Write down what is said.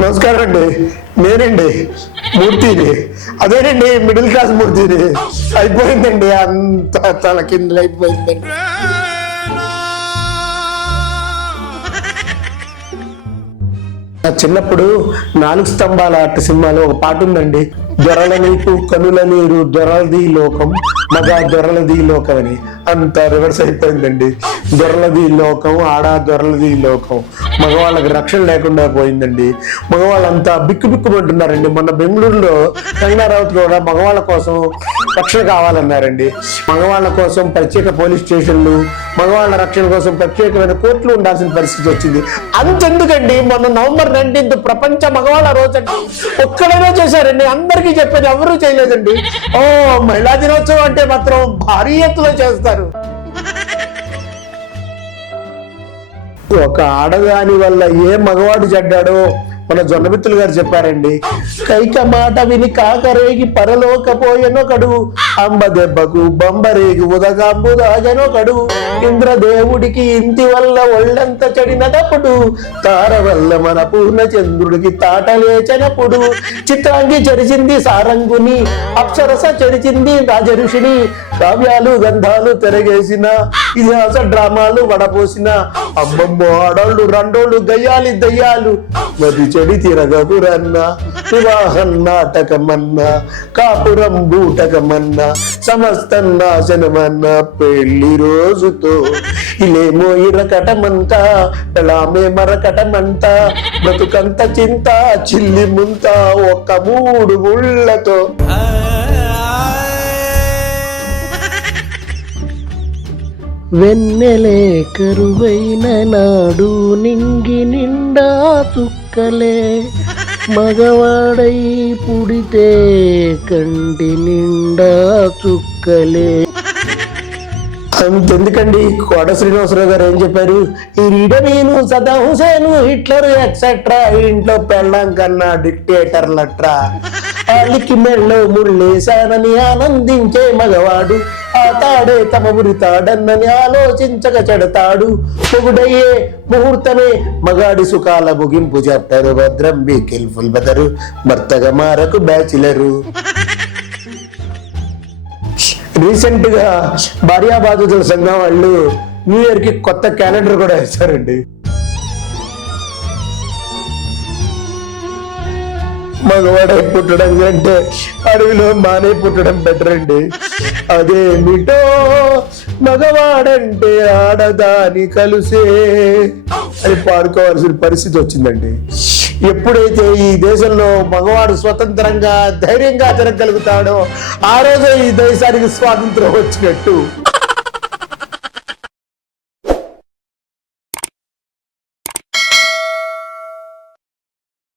నమస్కారం అండి నేనండి మూర్తిని. అదేనండి మిడిల్ క్లాస్ మూర్తిని. అయిపోయిందండి అంత తల కింద అయిపోయిందండి. నా చిన్నప్పుడు నాలుగు స్తంభాల ఆట సినిమాలో ఒక పాట ఉందండి. దొరల నీకు కనుల నీరు దొరలది లోకం మగ దొరలది లోకం అని. అంత రివర్స్ అయిపోయిందండి. దొరలది లోకం ఆడ దొరలది లోకం. మగవాళ్ళకి రక్షణ లేకుండా పోయిందండి. మగవాళ్ళంతా బిక్కు బిక్కుమంటున్నారండి. మొన్న బెంగళూరులో రంగారావుత్ కూడా మగవాళ్ళ కోసం రక్షణ కావాలన్నారండి. మగవాళ్ళ కోసం ప్రత్యేక పోలీస్ స్టేషన్లు మగవాళ్ళ రక్షణ కోసం ప్రత్యేకమైన కోర్టులు ఉండాల్సిన పరిస్థితి వచ్చింది. అంతెందుకండి మొన్న నవంబర్ నైన్టీన్త్ ప్రపంచ మగవాళ్ళ రోజు అండి ఒక్కడైనా చేశారండి అందరికీ చెప్పేది ఎవరూ చేయలేదండి. ఓ మహిళా దినోత్సవం అంటే మాత్రం భారీ ఎత్తులో చేస్తారు. ఒక ఆడదాని వల్ల ఏ మగవాడు చెడ్డాడో మన జొన్నమిత్రులు గారు చెప్పారండి కైక మాట విని కాకరేగి పరలోకపోయెనొకడు అంబ దెబ్బకు బంబరేగి ఉదగాంబు దాగనొకడు. ఇంద్రదేవుడికి ఇంటి వల్ల ఒళ్ళంత చెడినదప్పుడు తార వల్ల మన పూర్ణచంద్రుడికి తాట చిత్రాంగి చెరిచింది సారంగుని అప్సరస చెరిచింది రాజఋషిని కావ్యాలు గంధాలు తెరగేసిన ఇతిహాస డ్రామాలు వడపోసిన అమ్మమ్మో ఆడోళ్ళు రెండోళ్ళు దయ్యాలి దయ్యాలు. మది చెడి తిరగపురన్న వివాహం నాటకమన్నా కాపురం బూటకమన్నా సమస్తం నాశనమన్న పెళ్ళి రోజుతో. ఇలేమో ఇరకటమంట పెళామే మరకటమంట బ్రతుకంత చింత చిల్లి ముంత ఒక్క మూడు ముళ్ళతో. వెన్నెలే కరువైన నాడు నింగి నిండా తుక్కలే. మగవాడై పుడితే కంటి నిండా చుక్కలే అంతెందుకండి కోట శ్రీనివాసరావు గారు ఏం చెప్పారు? ఈ రీడమీను సదా హుసేను హిట్లర్ ఎక్సెట్రా ఇంట్లో పెళ్ళాం కన్నా డిక్టేటర్లట్రా వాళ్ళకి మెళ్ళో ముళ్ళేశానని ఆనందించే మగవాడు ఆ తాడే తమ తాడన్నని ఆలోచించక చెడతాడు. పొగుడయ్యే ముహూర్తమే మగాడి సుఖాల ముగింపు చెప్పారు భద్రం బీ కెల్ఫుల్ బదరు. భర్తగా మారకు బ్యాచిలరు. రీసెంట్గా భార్యా బాధితుల సంఘం వాళ్ళు న్యూ ఇయర్కి కొత్త క్యాలెండర్ కూడా వేశారండి. మగవాడై పుట్టడం కంటే అడవిలో మానే పుట్టడం బెటర్ అండి. అదేమిటో మగవాడంటే ఆడదాని కలుసే. అని పాడుకోవాల్సిన పరిస్థితి వచ్చిందండి. ఎప్పుడైతే ఈ దేశంలో మగవాడు స్వతంత్రంగా ధైర్యంగా తిరగలుగుతాడో ఆ రోజే ఈ దేశానికి స్వాతంత్రం వచ్చినట్టు.